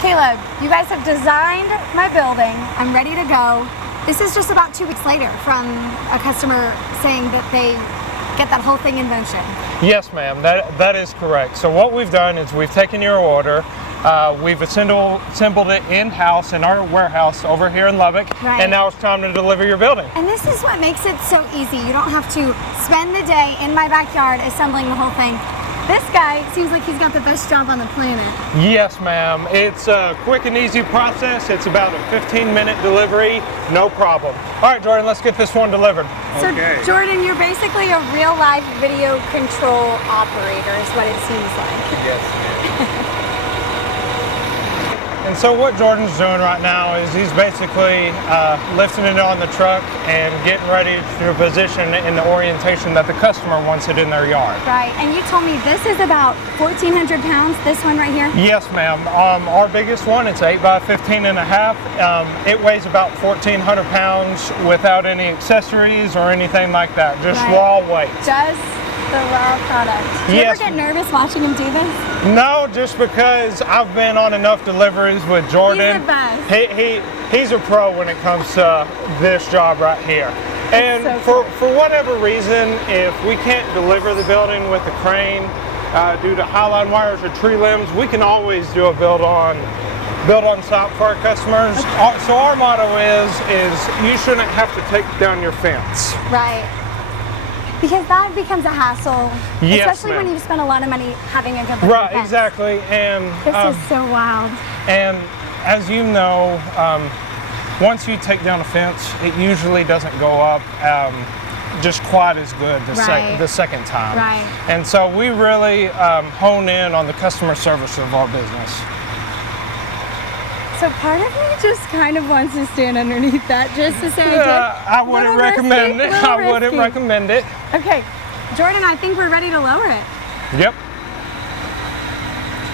Caleb, you guys have designed my building. I'm ready to go. This is just about 2 weeks later from a customer saying that they get that whole thing in motion. Yes, ma'am, that is correct. So what we've done is we've taken your order, we've assembled it in-house in our warehouse over here in Lubbock, Right. and now it's time to deliver your building. And this is what makes it so easy. You don't have to spend the day in my backyard assembling the whole thing. This guy seems like he's got the best job on the planet. Yes, ma'am. It's a quick and easy process. It's about a 15-minute delivery, no problem. All right, Jordan, let's get this one delivered. So, Okay. Jordan, you're basically a real-life video control operator is what it seems like. Yes. And so what Jordan's doing right now is he's basically lifting it on the truck and getting ready to position it in the orientation that the customer wants it in their yard. Right, and you told me this is about 1,400 pounds, this one right here? Yes, ma'am. Our biggest one, it's 8 by 15 and a half. It weighs about 1,400 pounds without any accessories or anything like that, just Right. raw weight. Just the raw product. Do you Yes. ever get nervous watching him do this? No, just because I've been on enough deliveries with Jordan. He's the best. He's a pro when it comes to this job right here. And so cool. for whatever reason, if we can't deliver the building with the crane due to highline wires or tree limbs, we can always do a build on site for our customers. So our motto is you shouldn't have to take down your fence. Right. Because that becomes a hassle, Yes, especially when ma'am. you've spent a lot of money having a good looking Right, fence. exactly. And This is so wild. And as you know, once you take down a fence, it usually doesn't go up just quite as good Right. the second time. Right. And so we really hone in on the customer service of our business. So part of me just kind of wants to stand underneath that just to say, I wouldn't recommend it. I wouldn't recommend it. Okay, Jordan, I think we're ready to lower it. Yep.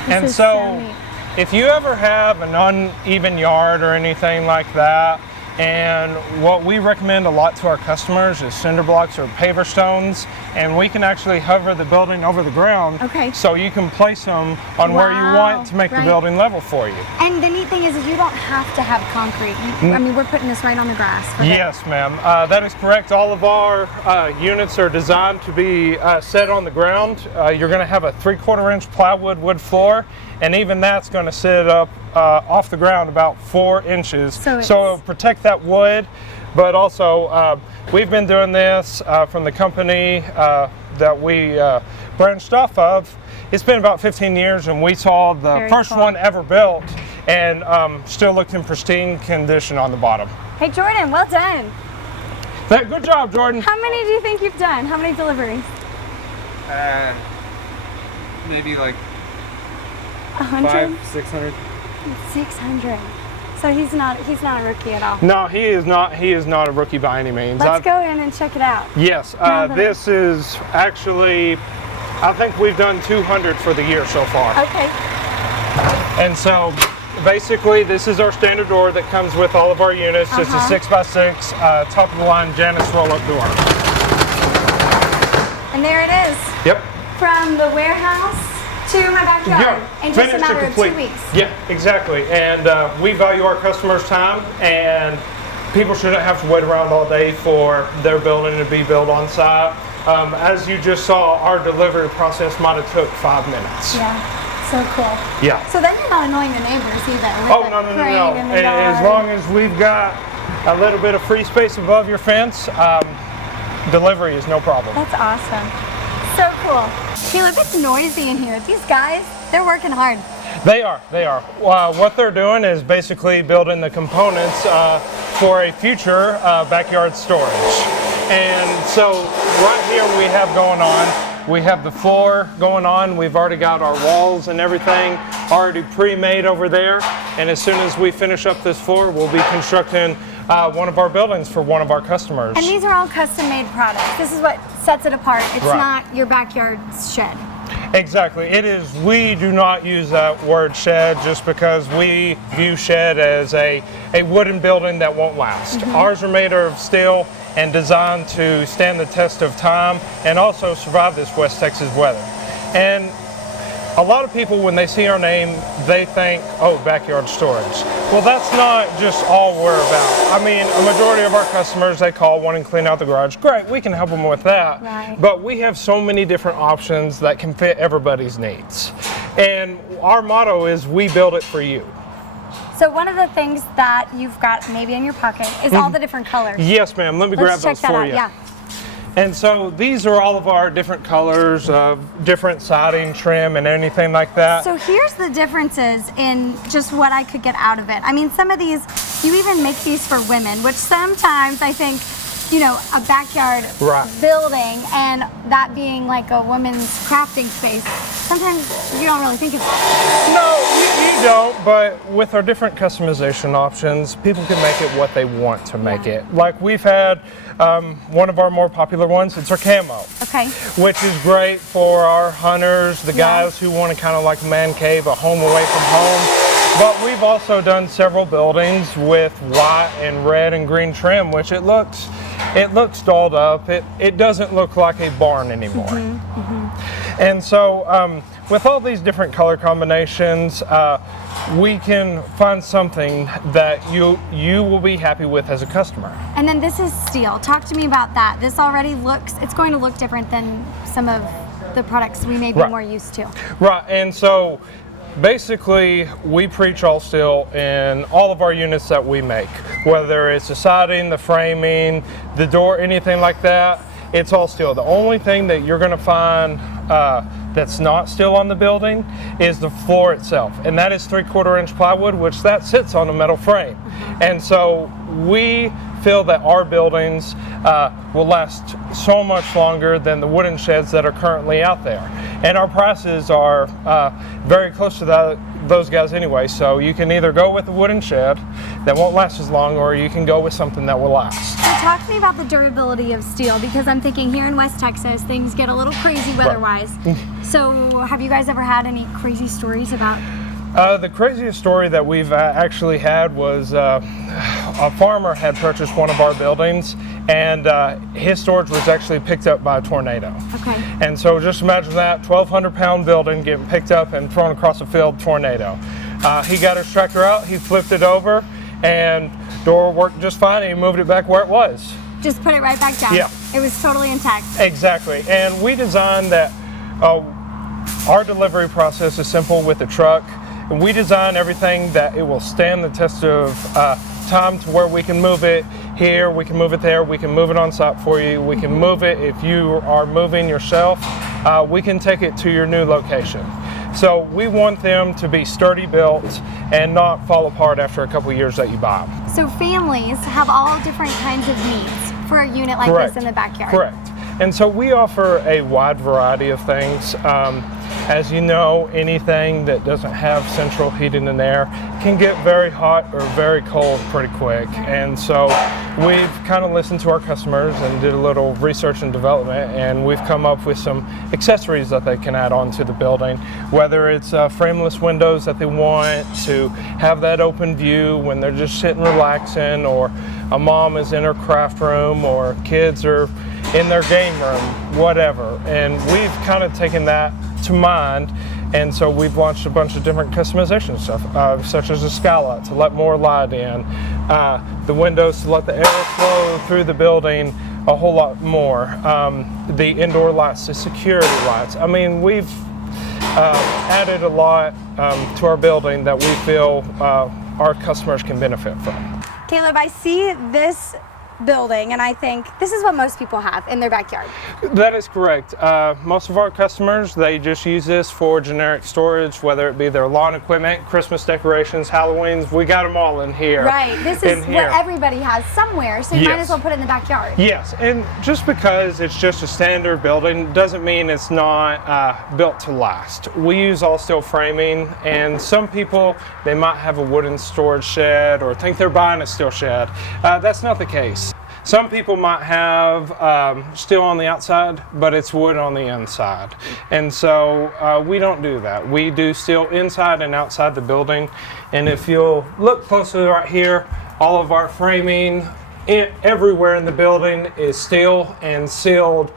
This And is so, neat. if you ever have an uneven yard or anything like that, and what we recommend a lot to our customers is cinder blocks or paver stones, and we can actually hover the building over the ground, Okay. so you can place them on where you Wow, want to make right. the building level for you. And the neat thing is you don't have to have concrete. I mean, we're putting this right on the grass. for the- Yes, ma'am. That is correct. All of our units are designed to be set on the ground. You're going to have a 3/4 inch plywood wood floor, and even that's going to sit up off the ground about 4 inches. So it'll protect that wood, but also we've been doing this from the company that we branched off of. It's been about 15 years, and we saw the Very first cool. one ever built, and still looked in pristine condition on the bottom. Hey, Jordan, well done. Good job, Jordan. How many do you think you've done? How many deliveries? Maybe like 100? 500-600. 600. So he's not a rookie at all. No, he is not. He is not a rookie by any means. Let's go in and check it out. Yes, Now that- this is actually, I think we've done 200 for the year so far. Okay. And so, basically, this is our standard door that comes with all of our units. It's a 6x6, top of the line Janus roll-up door. And there it is. Yep. From the warehouse to my backyard in just a finished matter and of 2 complete. weeks. Yeah, exactly. And we value our customers' time, and people shouldn't have to wait around all day for their building to be built on site. As you just saw, our delivery process might have took 5 minutes. Yeah, so cool. Yeah. So then you're not annoying the neighbors either with Oh, the no. crane in the As yard. long as we've got a little bit of free space above your fence, delivery is no problem. That's awesome. So cool. Caleb, it's noisy in here. These guys, they're working hard. They are. What they're doing is basically building the components for a future backyard storage. And so right here we have going on, we have the floor going on. We've already got our walls and everything already pre-made over there. And as soon as we finish up this floor, we'll be constructing one of our buildings for one of our customers. And these are all custom-made products. This is what sets it apart. It's Right. not your backyard shed. Exactly. It is. We do not use that word shed just because we view shed as a wooden building that won't last. Ours are made of steel and designed to stand the test of time and also survive this West Texas weather. And a lot of people, when they see our name, they think, oh, backyard storage. Well, that's not just all we're about. I mean, a majority of our customers, they call wanting to clean out the garage. Great, we can help them with that. Right. But we have so many different options that can fit everybody's needs. And our motto is, we build it for you. So one of the things that you've got maybe in your pocket is all the different colors. Yes, ma'am. Let me grab Let's check those that for out. you. Yeah. And so these are all of our different colors of different siding, trim, and anything like that. So here's the differences in just what I could get out of it. I mean, some of these, you even make these for women, which sometimes I think, you know, a backyard Right. building and that being like a woman's crafting space, sometimes you don't really think of that. No, you don't, but with our different customization options, people can make it what they want to make it. Like we've had one of our more popular ones, it's our camo. Okay. Which is great for our hunters, the guys who want to kind of like man cave, a home away from home. But we've also done several buildings with white and red and green trim, which it looks dolled up. It doesn't look like a barn anymore. And so with all these different color combinations, we can find something that you will be happy with as a customer. And then this is steel. Talk to me about that. This already looks, it's going to look different than some of the products we may be more used to. Right, and so basically we preach all steel in all of our units that we make. Whether it's the siding, the framing, the door, anything like that, it's all steel. The only thing that you're gonna find that's not steel on the building is the floor itself, and that is 3/4 inch plywood, which that sits on a metal frame. And so we feel that our buildings will last so much longer than the wooden sheds that are currently out there. And our prices are very close to those guys anyway, so you can either go with a wooden shed that won't last as long, or you can go with something that will last. So talk to me about the durability of steel, because I'm thinking here in West Texas, things get a little crazy weather-wise. So have you guys ever had any crazy stories about? The craziest story that we've actually had was a farmer had purchased one of our buildings, and his storage was actually picked up by a tornado. Okay. And so just imagine that 1,200-pound building getting picked up and thrown across a field, tornado. He got his tractor out, he flipped it over, and door worked just fine, and he moved it back where it was. Just put it right back down. Yeah. It was totally intact. Exactly. And we designed that our delivery process is simple with the truck. And we design everything that it will stand the test of time, to where we can move it here, we can move it there, we can move it on site for you, we can move it if you are moving yourself, we can take it to your new location. So we want them to be sturdy built and not fall apart after a couple years that you buy them. So families have all different kinds of needs for a unit like this in the backyard. Correct. And so we offer a wide variety of things. As you know, anything that doesn't have central heating and air can get very hot or very cold pretty quick. And so we've kind of listened to our customers and did a little research and development, and we've come up with some accessories that they can add on to the building, whether it's frameless windows that they want to have that open view when they're just sitting relaxing, or a mom is in her craft room, or kids are in their game room, whatever. And we've kind of taken that to mind, and so we've launched a bunch of different customization stuff, such as a skylight to let more light in, the windows to let the air flow through the building a whole lot more, the indoor lights, the security lights. I mean, we've added a lot to our building that we feel our customers can benefit from. Caleb, I see this building and I think this is what most people have in their backyard. That is correct. Most of our customers, they just use this for generic storage, whether it be their lawn equipment, Christmas decorations, Halloween's. We got them all in here. Right. This is what everybody has somewhere, so you might as well put it in the backyard. Yes, and just because it's just a standard building doesn't mean it's not built to last. We use all steel framing, and some people, they might have a wooden storage shed or think they're buying a steel shed. That's not the case. Some people might have steel on the outside, but it's wood on the inside. And so we don't do that. We do steel inside and outside the building. And if you'll look closely right here, all of our framing everywhere in the building is steel and sealed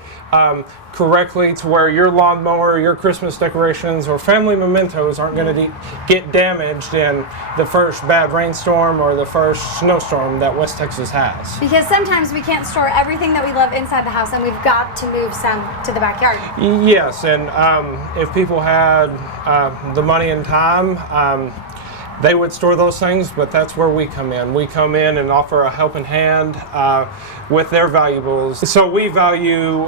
correctly to where your lawnmower, your Christmas decorations, or family mementos aren't going to get damaged in the first bad rainstorm or the first snowstorm that West Texas has. Because sometimes we can't store everything that we love inside the house, and we've got to move some to the backyard. Yes, and if people had the money and time, they would store those things, but that's where we come in. We come in and offer a helping hand with their valuables. So we value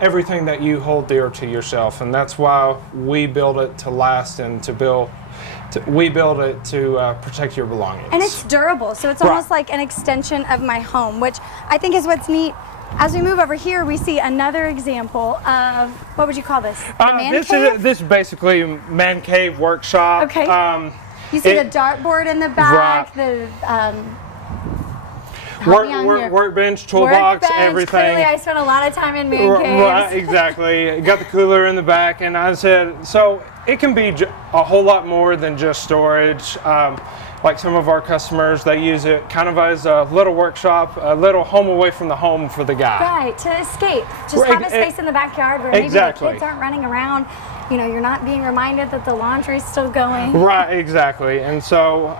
everything that you hold dear to yourself, and that's why we build it to last and we build it to protect your belongings. And it's durable, so it's Right. almost like an extension of my home, which I think is what's neat. As we move over here, we see another example of, what would you call this? A man cave? This is basically man cave workshop. Okay. You see the dartboard in the back, the workbench, toolbox, everything. Clearly, I spent a lot of time in man caves. Right, exactly. Got the cooler in the back, and I said, so it can be a whole lot more than just storage. Like some of our customers, they use it kind of as a little workshop, a little home away from the home for the guy. Right, to escape. Just have a space in the backyard where maybe Exactly. the kids aren't running around. You know, you're not being reminded that the laundry's still going. Right, exactly. And so,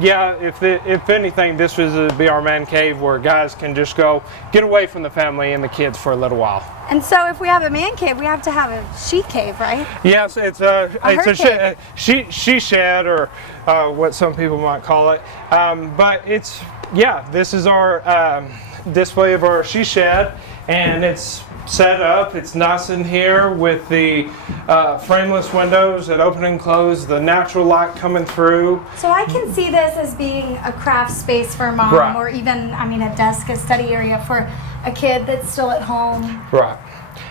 yeah, if anything, this would be our man cave where guys can just go get away from the family and the kids for a little while. And so if we have a man cave, we have to have a she cave, right? Yes, it's a she shed, or what some people might call it. But it's, yeah, this is our display of our she shed, and it's set up. It's nice in here with the frameless windows that open and close, the natural light coming through. So I can see this as being a craft space for mom, Right. or even, I mean, a desk, a study area for a kid that's still at home. Right.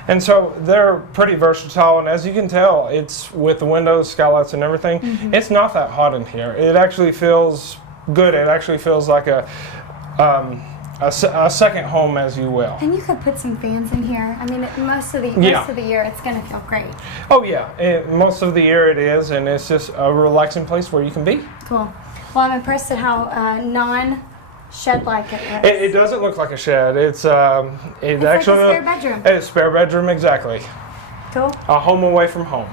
And so they're pretty versatile, and as you can tell, it's with the windows, skylights, and everything, it's not that hot in here. It actually feels good. It actually feels like a second home, as you will. And you could put some fans in here. I mean, most of the year, it's going to feel great. Oh yeah, most of the year it is, and it's just a relaxing place where you can be. Cool. Well, I'm impressed at how non-shed-like it looks. It doesn't look like a shed. It's actually like a spare bedroom. It's a spare bedroom, exactly. Cool. A home away from home.